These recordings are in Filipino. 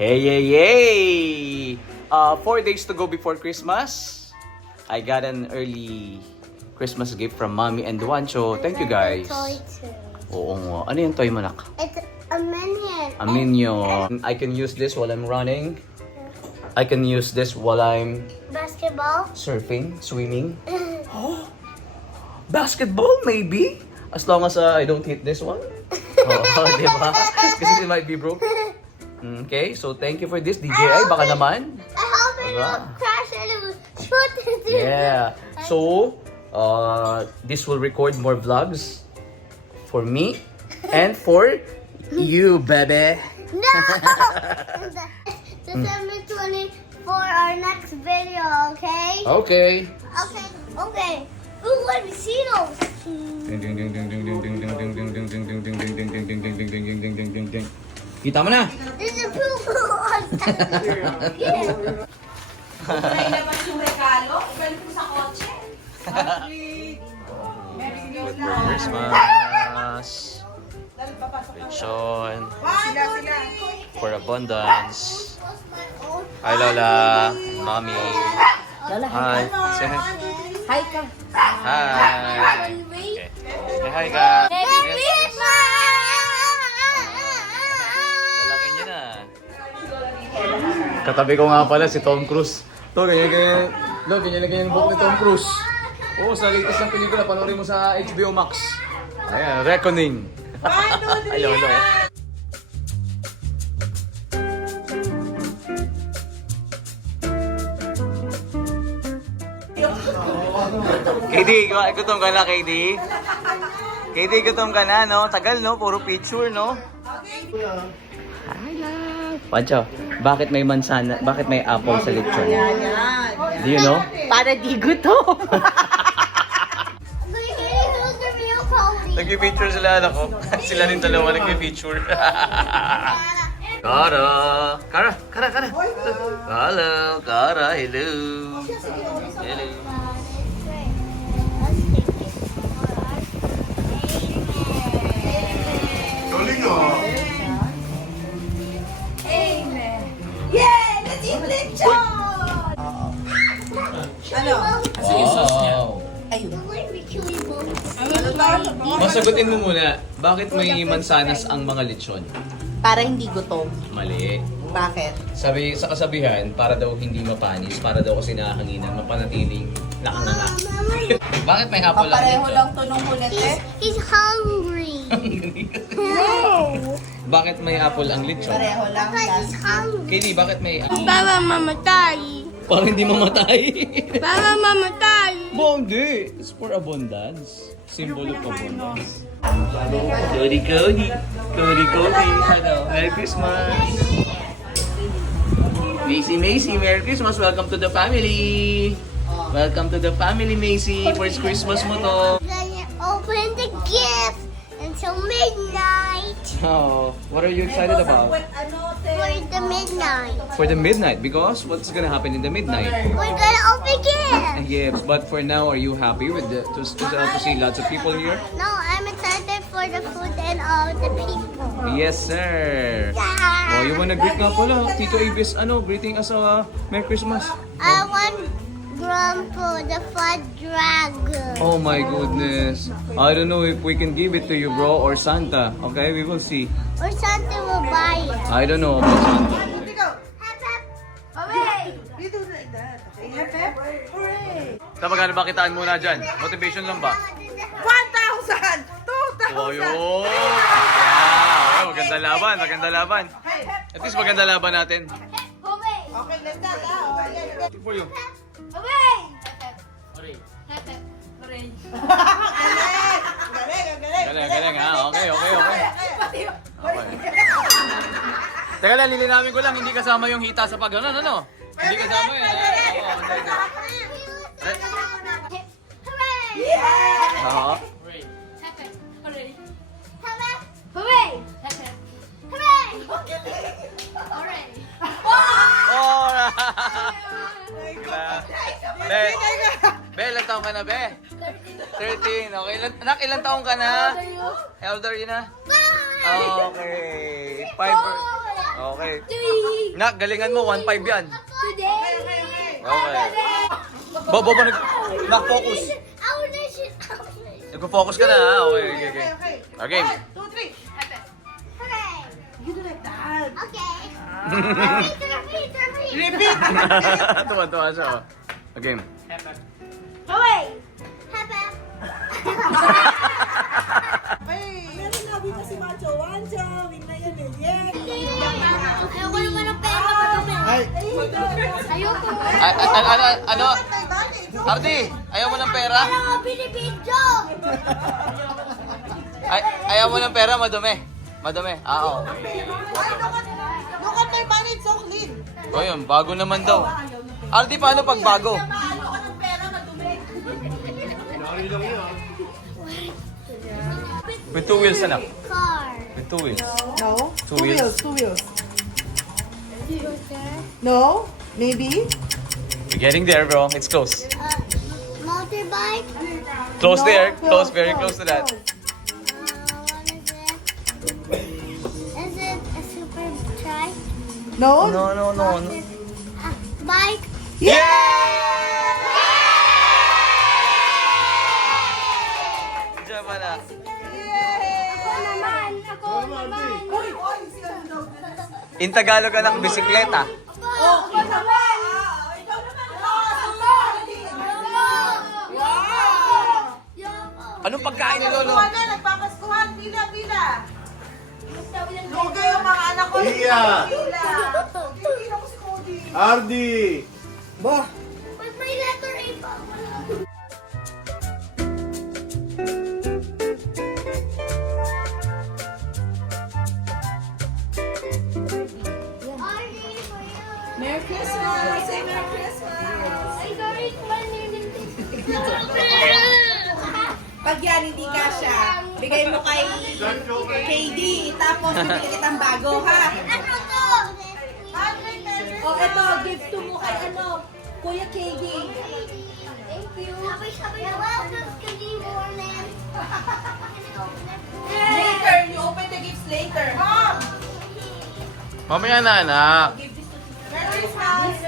Hey, hey, hey! 4 days to go before Christmas. I got an early Christmas gift from Mommy and Juancho. Thank you guys. Toy too. Oo nga. Ano yung toy mo, nak? It's a minion. A minion. I can use this while I'm running. I can use this while I'm Basketball. surfing, swimming. Basketball, maybe? As long as I don't hit this one. Oh, di ba? Kasi it might be broke. Okay, so thank you for this, DJI. Baka naman. I hope it Diba? will crash and it will shoot into Yeah. So, this will record more vlogs for me and for you, baby. No! December 20 for our next video, okay? Okay. Okay, okay. Ooh, let me see those. Kita mo na. This is a poo-poo on yeah. Nailabas yung regalo, ibalik ko sa kotse. Christmas. Lechon. For abundance. Hi, Lola. Mommy. Hi. Say hi. Hi ka. Hi. Okay. Say hi, guys. Merry Christmas! Lalaki niya na. Katabi ko nga pala si Tom Cruise. To, ganyan. No, ganyan yung book ni Tom Cruise. Oo, sa latest ng pelikula, panoorin mo sa HBO Max. Ayan, Reckoning. Ayun, no. KD, gutom ka na, KD? KD, gutom ka na, no? Tagal, no? Puro picture, no? Pancho, bakit may mansana, bakit may apple sa lechon? Do you know? Para di gutom. Those are real ponies. Nag-picture sila, anak ko. Sila rin dalawa nag-picture. Kara! Kara! Kara! Kara! Hello! Kara! Hello! Hello! Yay! Let's eat lechon! Ano? Wow! Ayun. Masagutin mo muna, bakit may mansanas ang mga lechon? Para hindi gutom. Mali. Bakit? Sabi sa kasabihan, para daw hindi mapanis, para daw kasi nakahanginan, mapanatiling nakanganga. Bakit may apple ang Papareho lechon? lang to nung hulit eh. He's hungry. Bakit may apple ang lechon? Pareho lang. Because he's hungry. Katie, bakit may Baba mamatay. Para hindi mamatay. Baba mamatay. Hindi. It's for abundance. Symbol of abundance. Cody, Cody. Cody, Cody. Hello. Merry Christmas. Macy, Macy. Merry Christmas. Welcome to the family. Welcome to the family, Macy. First Christmas mo to. Then you open the gift until midnight. Oh, what are you excited about? For the midnight. For the midnight. Because what's gonna happen in the midnight? We're gonna open gifts. Yes, but for now, are you happy with to see lots of people here? No, I'm excited for the food and all the people. Yes, sir. Yeah. Oh, you wanna greet nga pala, Tito Avis, greeting us Merry Christmas. I want Grandpa the fat dragon. Oh my goodness. I don't know if we can give it to you, bro, or Santa. Okay, we will see. Or Santa will buy it. I don't know about Santa. Hep, hep. Hooray! You do like that. Okay, hep hep. Hooray! Sa magkano ba kitaan muna dyan? Motivation lang ba? 1,000! 2,000! Oh, yun. Yeah. Maganda laban, maganda laban. Hep hep. At least maganda laban natin. Hooray! Okay, let's go. Oh, For you. Hooray! Hep, hep. Hooray. Galing. Galing ha. Okay. Teka lang, lilinawin ko lang, hindi kasama yung hita sa pag-ano, ano? Hindi kasama yun. Oo, Hooray! Oo. Hep, hep. Hooray. Hep, hep. Hooray! Hep, hep. Hooray! Hooray! Oh! Be, ilang taong ka na, Be? 13. Okay. Anak, ilang taong ka na? How old are you na? Okay. 5. Okay. 3. Nak, galingan mo. 1.5 yan. Today. Okay. Bobo, nak-focus. Nag-focus ka na, ha? Okay, okay, okay. Okay. 1, 2, 3. Hooray. You do like that. Okay. Repeat. Repeat. Tuwa-tuwa siya, oh. Okay. Hooray. Happy. Meron na dito si Macho. Wancho. Win na yan eh. Yeah. Ayoko naman ng pera madumi. Ayoko. Ano? Ardi, ayaw mo ng pera? Kaya nga binibidyo. Ayaw mo ng pera, madumi. Madumi. Oo. Look at my money. It's so clean. O yun, bago naman daw. Ardi, paano pag bago? Maalo ka ng pera, madumi. With 2 wheels, anak. Car. With 2 wheels. No. 2 wheels. 2 wheels. No. Maybe. We're getting there, bro. It's close. Motorbike. Close No, there. Close, very close to that. What is it? Is it a super trike? No. No. Bike. Diyan pala. Ako naman. In Tagalog, anak, bisikleta. Ako naman. Anong pagkain ni Lolo? Nagpapaskuhan na. Nagpapaskuhan. Pila. Lugo yung mga anak ko. Iya. Pila. Pila ko si Cody. Ardi! Bah. Pag may letter A pa. Merry Christmas. Say Merry Christmas. Ay, sorry. Pag yan, hindi kasha. Bigay mo kay KD. Tapos, bibili kitang bago, ha? Ano to? O, eto, gift to mo kay Kuya KD. Thank you. Sabay-sabay na. Welcome to the morning. Later, you open the gifts later. Mom! Mamaya na, anak. Merry Christmas!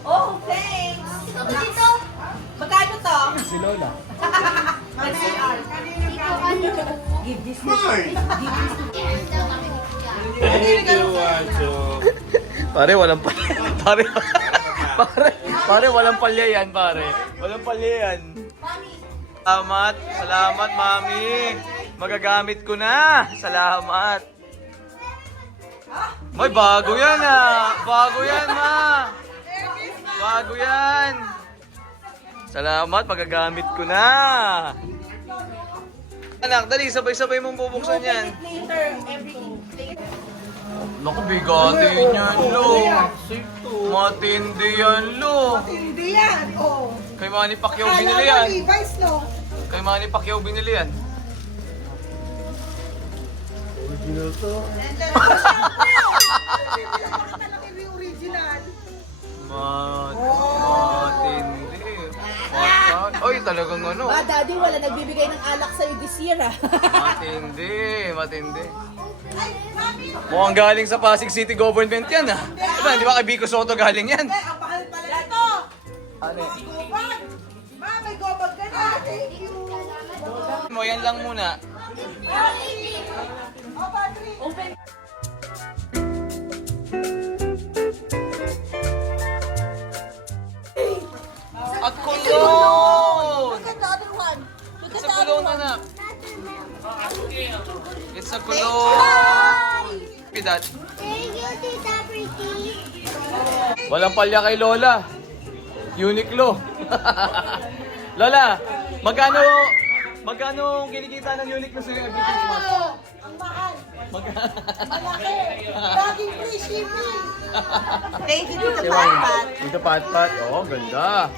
Oh, thanks! Dito. Magkano to? Si Lola. Give this Mine! Thank you, Pare, walang palya. Pare, walang palya yan, pare. Walang palya yan. Salamat, mami. Magagamit ko na. Salamat. May bago yan, Bago yan, ma. Bago yan. Salamat, magagamit ko na. Anak, dali, sabay-sabay mong bubuksan yan. Later, everything. Naku, bigatin yan, lo. Matindi yan, lo. Hindi yan, oh. Kay Manny Pacquiao binili yan. Levi's, no? Kay Manny Pacquiao binili yan. Original to. Hindi original. Matindi. Oy, talagang ano. Daddy, wala nagbibigay ng alak sa'yo this year, ah. Matindi. Mukhang galing sa Pasig City Government yan, Diba, di ba kay Vico Soto galing yan? Ang mahal pala nito. Ano? Gobag. Ma, may gobag ka na. Thank you. Mo, yan lang muna. Oh, Patrick. Open. At kulon! Look at the other one. Look at It's a the other kulon, one. anak. It's a kulon. Pidat. Thank you, Tita Pretty. Walang palya kay Lola. Uniqlo. Lola, magkano ang kinikita ng Uniqlo sa every Christmas? Ang mahal. Magkano? Malaki. Laging free shipping. Thank you, Tita Si Wayne. Dito pat-pat. Oh, ganda.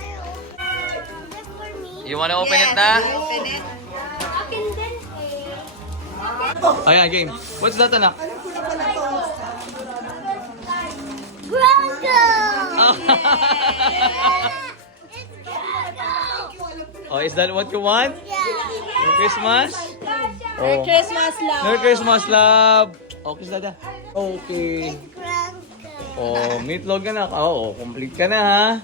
You wanna open it na? Open it. Akin din eh. Ayan, game. What's that, anak? Alam ko na pala to. Bronco! Thank you. Alam ko na. Oh, is that what you want? Yeah. Merry Christmas? Merry Christmas, love. Merry Christmas, love. Oh, kiss dada. Okay. Grandpa. Oh, meatloaf ka na. Oo, complete ka na ha.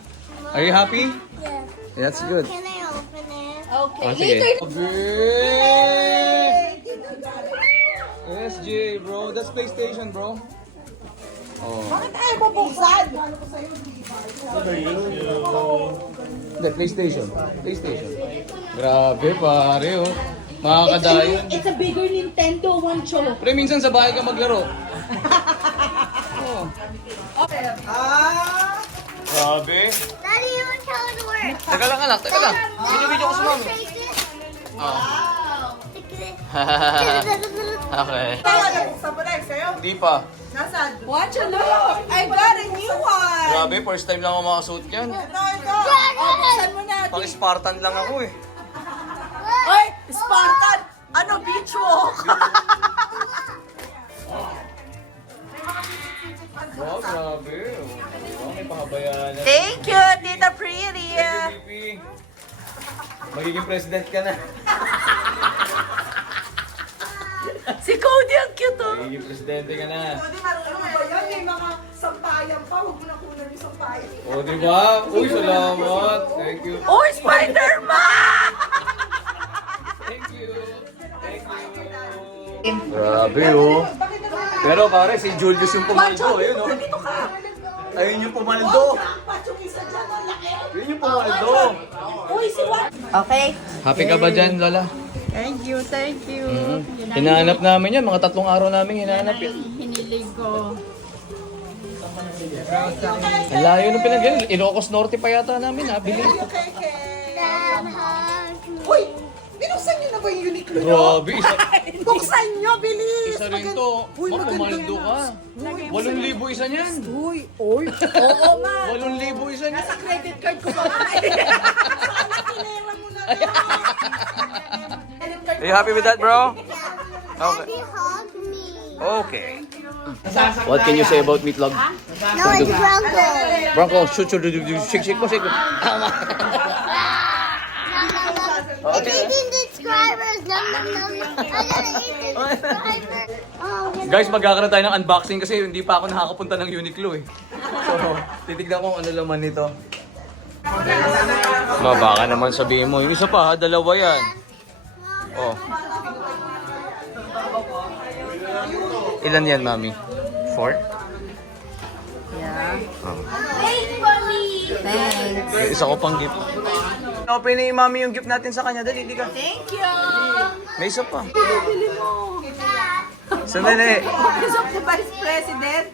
Are you happy? Yeah. That's good. Can I open it? Okay. Oh, sige. Later. Great! SJ, bro. That's PlayStation, bro. Oh. Bakit ayaw mo buksan? Hindi, PlayStation. PlayStation. Grabe, pare, oh. Makakadayon. It's a bigger Nintendo one, Cho. Pre, minsan sa bahay ka maglaro. Oh. Grabe. Daddy, you want to tell it to work? Teka lang, anak. Teka lang. Video ko sa mami. Take it. Oh. Take it. Okay. Buksan mo na sa'yo. Hindi pa. Nasaan? Watch a look! I got a new one! Grabe, first time lang ako makasuot yan. Ito. Oh, buksan mo na. Pang Spartan lang ako eh. Oy! Spartan! Ano, beach walk? Wow, grabe. Wow, may pahabayaan na. Thank you, Tita Pretty! Pipi. Magiging president ka na. Si Cody ang cute, oh! Magiging presidente ka na. Hindi marunong ba yan? May mga sampayan pa. Huwag mo na kunan yung sampayan. O, diba? Uy, salamat. Thank you. Oh, Spider-Man! Thank you. Thank you. Grabe, oh. Pero pare, si Julius yung pumaldo. Ayun, oh. Dito ka! Ayun yung pumaldo. Jackpot yung isa dyan, ang laki! Yun yung pumaldo. Uy, si Juan! Okay. Happy ka ba dyan, Lola? Thank you, thank you. Hinahanap namin yan. Mga 3 araw namin hinahanap yan. Hinilig ko. Ang layo ng pinag-galing. Ilocos Norte pa yata namin, ha? Bilis. Dad, hug me. Uy! Binuksan niyo na ba yung Uniqlo? Grabe, isa, Buksan niyo, bilis! isa rin to. Uy, Pumaldo ka. 8,000 isa niyan. Uy! Oo, ma! 8,000 isa niyan. Sa credit card ko pa nga eh. Sana kinera mo na lang. Are you happy with that, bro? Daddy, hug me. Okay. What can you say about meatloaf? No, it's Bronco. Bronco, shoot, shake mo. It's eating subscribers. Nom, nom, nom. I gotta eat the subscribers. Oh, Guys, magkakaroon tayo ng unboxing kasi hindi pa ako nakakapunta ng Uniqlo eh. So, titignan ko kung ano laman nito. Baka naman sabihin mo, yung isa pa ha, 2 yan. Oh. Ilan yan, mami? 4? wait for me. Thanks. May isa ko pang gift. Open ni mami yung gift natin sa kanya. Dali, di ka. Thank you! May isa pa. Bili mo. Sandali. Office of the Vice President.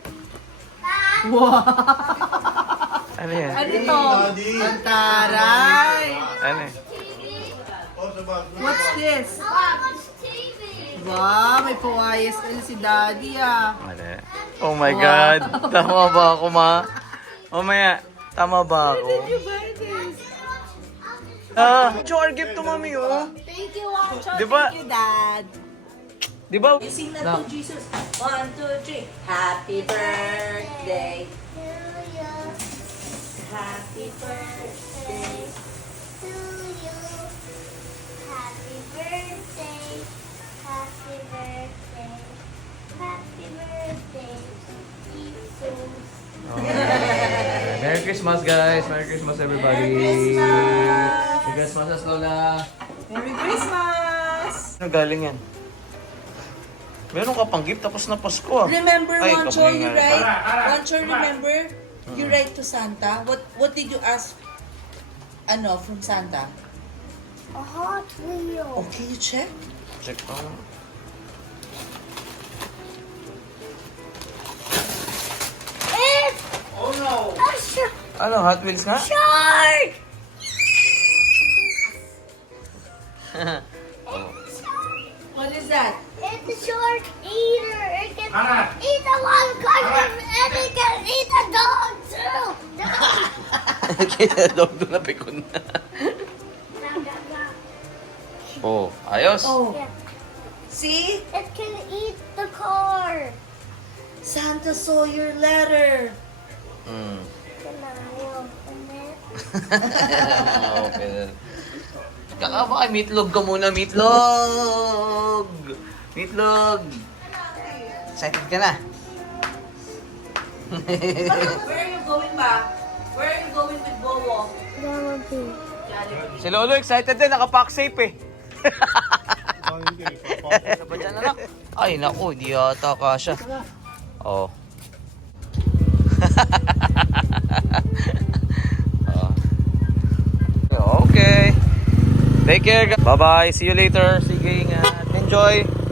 Ano yan? Ano ito? Ang taray! Ano eh? What's this? Wow, may pawayas na si Daddy ah. Ano? Oh my God. Tama ba ako, ma? Mamaya, tama ba ako? You buy this? Jar gift to mami, oh. Thank you, Wacho. Di ba? Thank you, Dad. Di ba? Sing na to Jesus. 1, 2, 3. Happy birthday. Happy birthday. To you. Happy birthday. Happy birthday. Happy birthday. Jesus. Merry Christmas, guys. Merry Christmas, everybody. Merry Christmas, Lola. Merry Christmas! Ano galing yan? Meron ka pang gift tapos na Pasko ah. Remember, Ay, Wancho, you kaplingan. write? Wancho, remember? You write to Santa. What did you ask? Ano, from Santa? A Hot Wheel. Okay, you check? Check pa. It's a Ano, Hot Wheels nga? shark! What is that? It's a shark eater. It can eat a lot of cartons and it can eat a dog too. Kaya dog doon na pikon na. Oh, ayos. Oh, Yeah. see? It can eat the car. Santa saw your letter. Mm. Can I open it? Okay. Kakaba kay meatloaf ka muna, meatloaf! Meatloaf! Excited ka na? Where are you going ba? Where are you going with Bowo? Jollibee. Si Lolo excited din, nakapack safe eh. Pancake. Isa pa dyan, anak. Ay, naku, di yata kasha. Oh. Oh. Okay. Take care. Bye-bye. See you later. Sige, ingat. Enjoy.